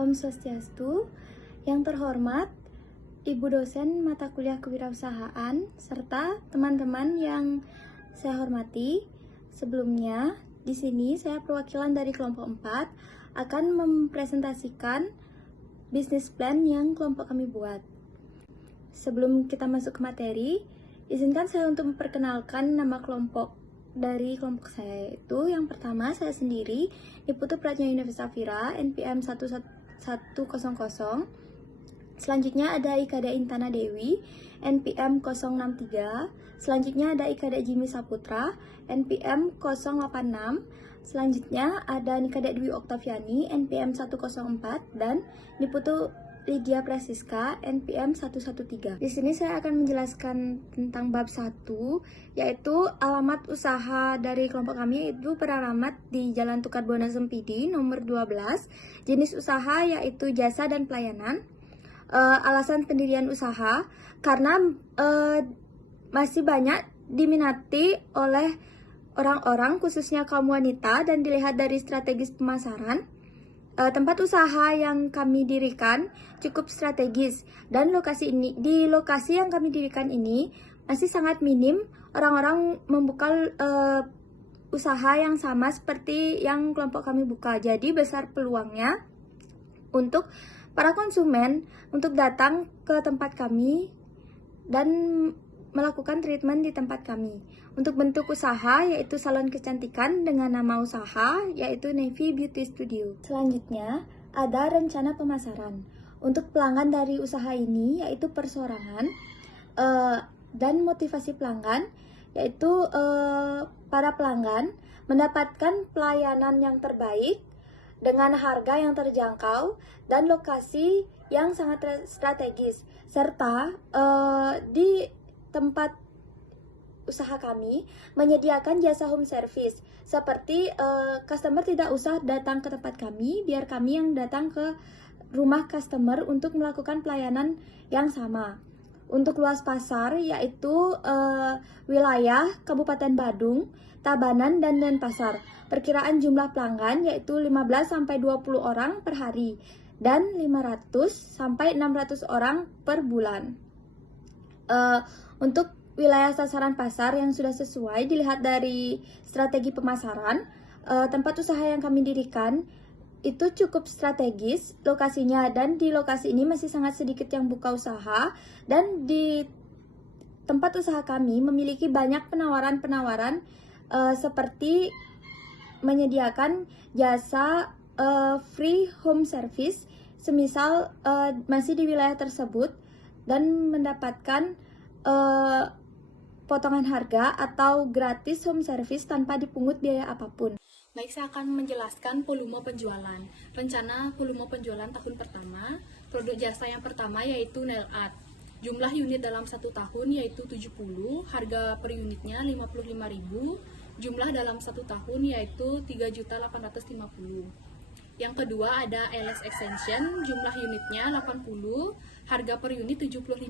Om Swastiastu, yang terhormat Ibu dosen mata kuliah kewirausahaan, serta teman-teman yang saya hormati. Sebelumnya, di sini saya perwakilan dari kelompok 4 akan mempresentasikan bisnis plan yang kelompok kami buat. Sebelum kita masuk ke materi, izinkan saya untuk memperkenalkan nama kelompok dari kelompok saya, yaitu yang pertama saya sendiri, Niputu Pratnya Yuni Safira, NPM 11100. Selanjutnya ada Ikada Intana Dewi, NPM 063. Selanjutnya ada Ikada Jimmy Saputra, NPM 086. Selanjutnya ada Nikada Dwi Oktaviani, NPM 104. Dan Niputu Lydia Prasiska, NPM 113. Di sini saya akan menjelaskan tentang bab 1, yaitu alamat usaha dari kelompok kami, yaitu beralamat di Jalan Tukar Buana Sempidi nomor 12. Jenis usaha yaitu jasa dan pelayanan. Alasan pendirian usaha karena masih banyak diminati oleh orang-orang, khususnya kaum wanita, dan dilihat dari strategis pemasaran. Tempat usaha yang kami dirikan cukup strategis, dan di lokasi yang kami dirikan ini masih sangat minim orang-orang membuka usaha yang sama seperti yang kelompok kami buka. Jadi besar peluangnya untuk para konsumen untuk datang ke tempat kami dan melakukan treatment di tempat kami. Untuk bentuk usaha yaitu salon kecantikan dengan nama usaha yaitu Navy Beauty Studio. Selanjutnya ada rencana pemasaran. Untuk pelanggan dari usaha ini yaitu persorangan, dan motivasi pelanggan yaitu para pelanggan mendapatkan pelayanan yang terbaik dengan harga yang terjangkau dan lokasi yang sangat strategis, serta di tempat usaha kami menyediakan jasa home service, seperti customer tidak usah datang ke tempat kami, biar kami yang datang ke rumah customer untuk melakukan pelayanan yang sama. Untuk luas pasar yaitu wilayah Kabupaten Badung, Tabanan, dan Denpasar. Perkiraan jumlah pelanggan yaitu 15-20 orang per hari dan 500-600 orang per bulan. Untuk wilayah sasaran pasar yang sudah sesuai dilihat dari strategi pemasaran, tempat usaha yang kami dirikan itu cukup strategis lokasinya, dan di lokasi ini masih sangat sedikit yang buka usaha, dan di tempat usaha kami memiliki banyak penawaran-penawaran seperti menyediakan jasa free home service, semisal masih di wilayah tersebut, dan mendapatkan potongan harga atau gratis home service tanpa dipungut biaya apapun. Baik, saya akan menjelaskan volume penjualan. Rencana volume penjualan tahun pertama, produk jasa yang pertama yaitu nail art. Jumlah unit dalam 1 tahun yaitu 70, harga per unitnya 55.000, jumlah dalam 1 tahun yaitu 3.850. Yang kedua ada LS Extension, jumlah unitnya 80, harga per unit 75.000,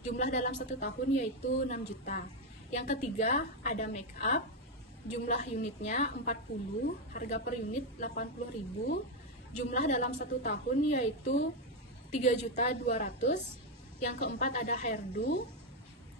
jumlah dalam 1 tahun yaitu 6 juta. Yang ketiga ada make up, jumlah unitnya 40, harga per unit 80.000, jumlah dalam 1 tahun yaitu 3.200.000. Yang keempat ada hairdo,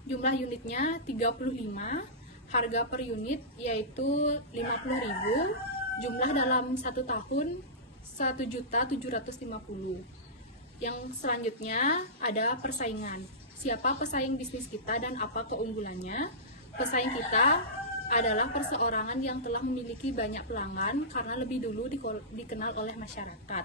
jumlah unitnya 35, harga per unit yaitu 50.000, jumlah dalam 1 tahun 1.750.000. Yang selanjutnya ada persaingan. Siapa pesaing bisnis kita dan apa keunggulannya? Pesaing kita adalah perseorangan yang telah memiliki banyak pelanggan karena lebih dulu dikenal oleh masyarakat.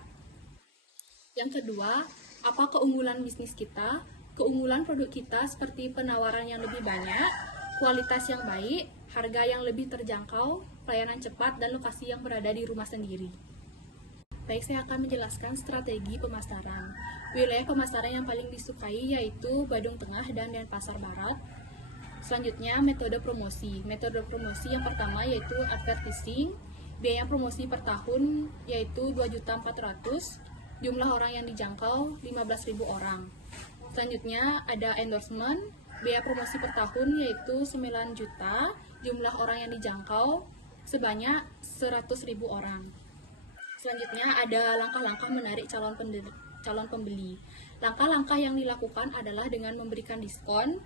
Yang kedua, apa keunggulan bisnis kita? Keunggulan produk kita seperti penawaran yang lebih banyak, kualitas yang baik, harga yang lebih terjangkau, pelayanan cepat, dan lokasi yang berada di rumah sendiri. Baik, saya akan menjelaskan strategi pemasaran. Wilayah pemasaran yang paling disukai yaitu Badung Tengah dan Denpasar Barat. Selanjutnya, metode promosi. Metode promosi yang pertama yaitu advertising. Biaya promosi per tahun yaitu 2.400.000. Jumlah orang yang dijangkau 15.000 orang. Selanjutnya ada endorsement. Biaya promosi per tahun yaitu 9 juta. Jumlah orang yang dijangkau sebanyak 100.000 orang. Selanjutnya ada langkah-langkah menarik calon pembeli. Langkah-langkah yang dilakukan adalah dengan memberikan diskon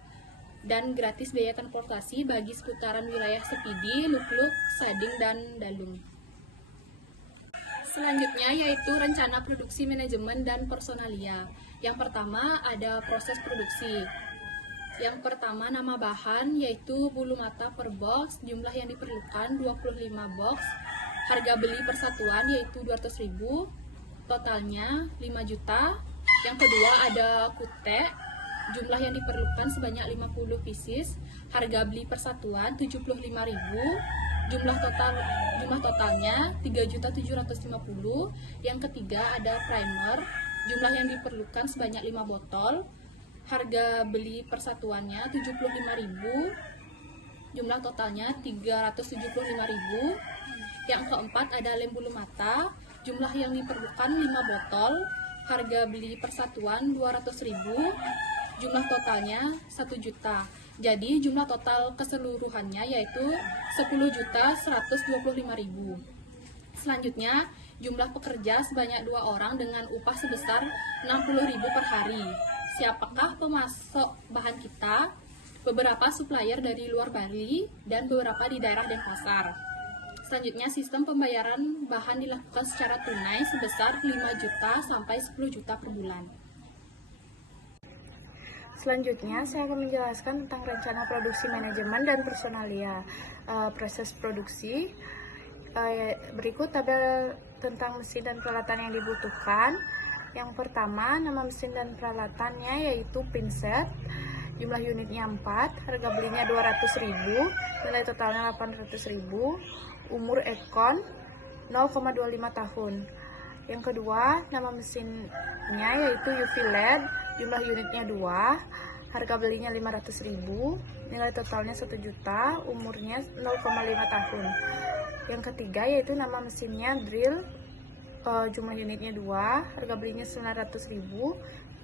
dan gratis biaya transportasi bagi seputaran wilayah Sepidi, Lukluk, Sading, dan Dalung. Selanjutnya yaitu rencana produksi manajemen dan personalia. Yang pertama ada proses produksi. Yang pertama nama bahan yaitu bulu mata per box, jumlah yang diperlukan 25 box, harga beli persatuan yaitu 200.000, totalnya 5 juta. Yang kedua ada kute, jumlah yang diperlukan sebanyak 50 pieces, harga beli persatuan 75.000, jumlah totalnya 3.750.000. Yang ketiga ada primer, jumlah yang diperlukan sebanyak 5 botol, harga beli persatuannya 75.000, jumlah totalnya 375.000. Yang keempat ada lem bulu mata, jumlah yang diperlukan 5 botol, harga beli persatuan 200.000, jumlah totalnya 1 juta. Jadi jumlah total keseluruhannya yaitu 10.125.000. Selanjutnya jumlah pekerja sebanyak 2 orang dengan upah sebesar 60.000 per hari. Siapakah pemasok bahan kita? Beberapa supplier dari luar Bali dan beberapa di daerah Denpasar. Selanjutnya sistem pembayaran bahan dilakukan secara tunai sebesar 5 juta sampai 10 juta per bulan. Selanjutnya, saya akan menjelaskan tentang rencana produksi manajemen dan personalia. Proses produksi. Berikut tabel tentang mesin dan peralatan yang dibutuhkan. Yang pertama, nama mesin dan peralatannya yaitu pinset. Jumlah unitnya 4, harga belinya 200.000, nilai totalnya 800.000, umur Ekon 0,25 tahun. Yang kedua, nama mesinnya yaitu UV LED, jumlah unitnya 2, harga belinya 500.000, nilai totalnya 1 juta, umurnya 0,5 tahun. Yang ketiga yaitu nama mesinnya drill, jumlah unitnya 2, harga belinya 900.000,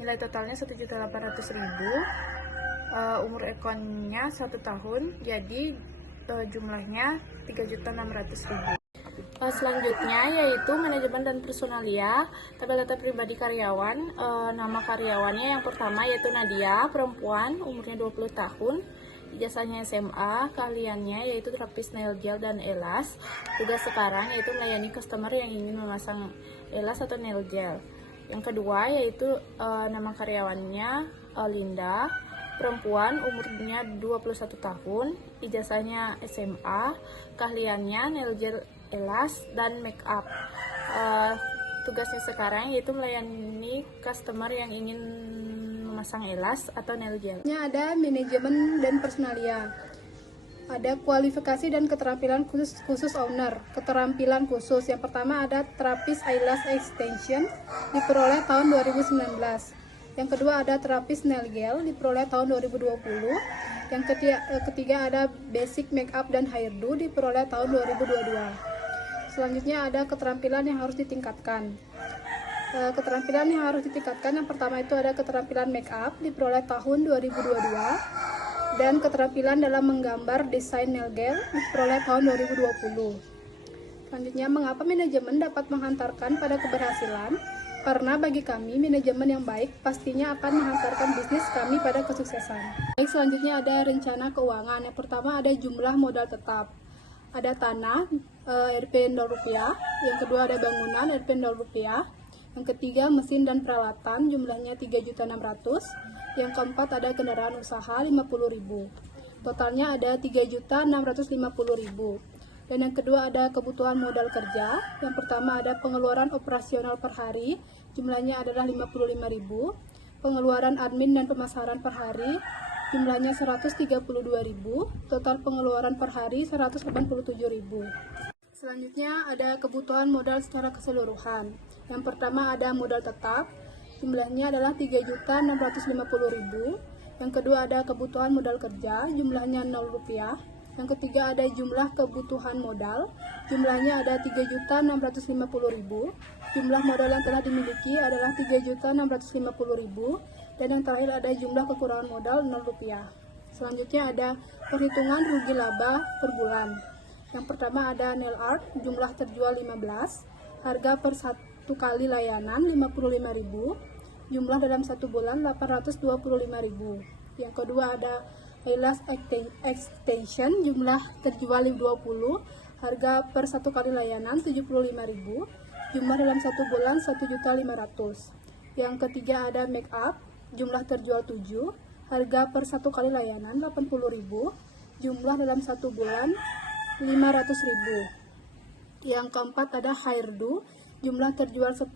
nilai totalnya 1.800.000, umur ekonnya 1 tahun, jadi jumlahnya 3.600.000. Selanjutnya yaitu manajemen dan personalia, tabel data pribadi karyawan. Nama karyawannya yang pertama yaitu Nadia, perempuan, umurnya 20 tahun, ijazahnya SMA, keahliannya yaitu terapis nail gel dan elas. Tugas sekarang yaitu melayani customer yang ingin memasang elas atau nail gel. Yang kedua yaitu nama karyawannya Linda, perempuan, umurnya 21 tahun, ijazahnya SMA, keahliannya nail gel, elas, dan make up. Tugasnya sekarang yaitu melayani customer yang ingin memasang elas atau nail gel. Ada manajemen dan personalia. Ada kualifikasi dan keterampilan khusus owner. Keterampilan khusus yang pertama ada terapis eyelash extension diperoleh tahun 2019. Yang kedua ada terapis nail gel diperoleh tahun 2020. Yang ketiga ada basic makeup dan hairdo diperoleh tahun 2022. Selanjutnya ada keterampilan yang harus ditingkatkan. Keterampilan yang harus ditingkatkan yang pertama itu ada keterampilan makeup diperoleh tahun 2022 dan keterampilan dalam menggambar desain nail gel diperoleh tahun 2020. Selanjutnya, mengapa manajemen dapat menghantarkan pada keberhasilan? Karena bagi kami, manajemen yang baik pastinya akan menghantarkan bisnis kami pada kesuksesan. Baik, selanjutnya ada rencana keuangan. Yang pertama ada jumlah modal tetap. Ada tanah, Rp 0 rupiah. Yang kedua ada bangunan, Rp 0 rupiah. Yang ketiga mesin dan peralatan, jumlahnya 3.600.000. Yang keempat ada kendaraan usaha 50.000. Totalnya ada 3.650.000. Dan yang kedua ada kebutuhan modal kerja. Yang pertama ada pengeluaran operasional per hari, jumlahnya adalah 55.000. Pengeluaran admin dan pemasaran per hari, jumlahnya 132.000. Total pengeluaran per hari 187.000. Selanjutnya ada kebutuhan modal secara keseluruhan. Yang pertama ada modal tetap, jumlahnya adalah 3.650.000. Yang kedua ada kebutuhan modal kerja, jumlahnya 0 rupiah. Yang ketiga ada jumlah kebutuhan modal, jumlahnya ada 3.650.000. Jumlah modal yang telah dimiliki adalah 3.650.000. Dan yang terakhir ada jumlah kekurangan modal 0 rupiah. Selanjutnya ada perhitungan rugi laba per bulan. Yang pertama ada nail art, jumlah terjual 15, harga per 1 kali layanan 55.000, jumlah dalam 1 bulan 825.000. Yang kedua ada Eyelash Extension, jumlah terjual 20, harga per 1 kali layanan 75.000, jumlah dalam 1 bulan 1.500.000. Yang ketiga ada Make Up, jumlah terjual 7, harga per 1 kali layanan 80.000, jumlah dalam 1 bulan 500.000. Yang keempat ada Hairdo, jumlah terjual 10,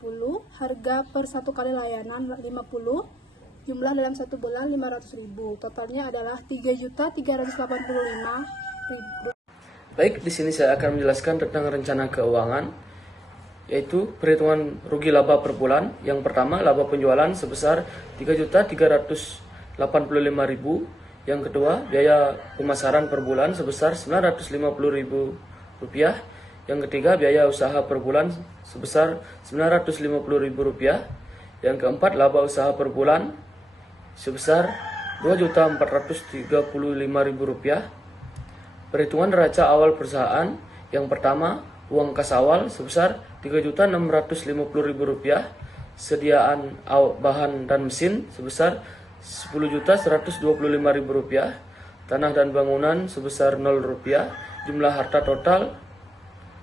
harga per 1 kali layanan 50, jumlah dalam 1 bulan 500.000. Totalnya adalah 3.385.000. Baik, di sini saya akan menjelaskan tentang rencana keuangan, yaitu perhitungan rugi laba per bulan. Yang pertama, laba penjualan sebesar 3.385.000. Yang kedua, biaya pemasaran per bulan sebesar Rp950.000. Yang ketiga, biaya usaha per bulan sebesar Rp950.000. Yang keempat, laba usaha per bulan sebesar Rp2.435.000. Perhitungan neraca awal perusahaan. Yang pertama, uang kas awal sebesar Rp3.650.000. Sediaan bahan dan mesin sebesar Rp10.125.000. Tanah dan bangunan sebesar Rp0. Jumlah harta total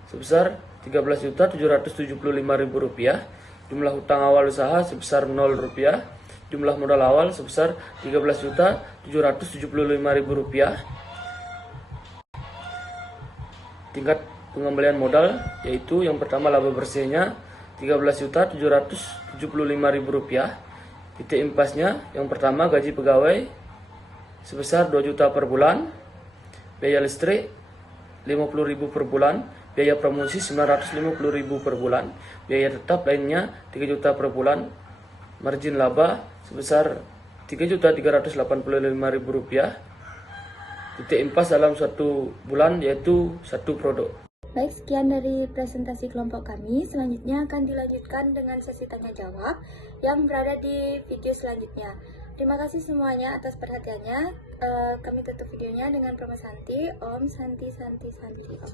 sebesar Rp13.775.000. Jumlah hutang awal usaha sebesar Rp0. Jumlah modal awal sebesar Rp13.775.000. Tingkat pengembalian modal, yaitu yang pertama laba bersihnya Rp13.775.000. Titik impasnya, yang pertama gaji pegawai sebesar 2 juta per bulan, biaya listrik 50.000 per bulan, biaya promosi 950.000 per bulan, biaya tetap lainnya 3 juta per bulan, margin laba sebesar Rp3.385.000. Titik impas dalam 1 bulan yaitu 1 produk. Baik, sekian dari presentasi kelompok kami. Selanjutnya akan dilanjutkan dengan sesi tanya jawab yang berada di video selanjutnya. Terima kasih semuanya atas perhatiannya. Kami tutup videonya dengan promo Santi. Om Santi Santi Santi Om.